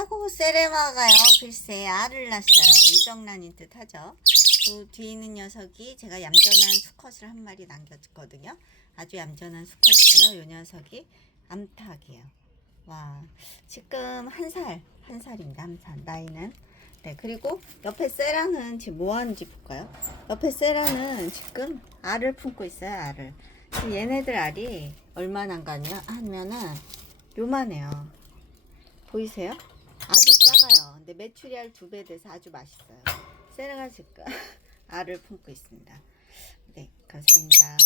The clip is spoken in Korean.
아이고 세레마가요. 글쎄 알을 낳았어요. 유정란인 듯 하죠. 그 뒤에 있는 녀석이 제가 얌전한 수컷을 한 마리 남겼거든요. 아주 얌전한 수컷이고요. 요 녀석이 암탉이에요. 와, 지금 한 살입니다. 한 살 나이는. 네, 그리고 옆에 세라는 지금 뭐 하는지 볼까요? 옆에 세라는 지금 알을 품고 있어요. 알을. 얘네들 알이 얼마나 가냐 하면은 요만해요. 보이세요? 아주 작아요. 근데 메추리알 2배 돼서 아주 맛있어요. 세라가 지금 알을 품고 있습니다. 네, 감사합니다.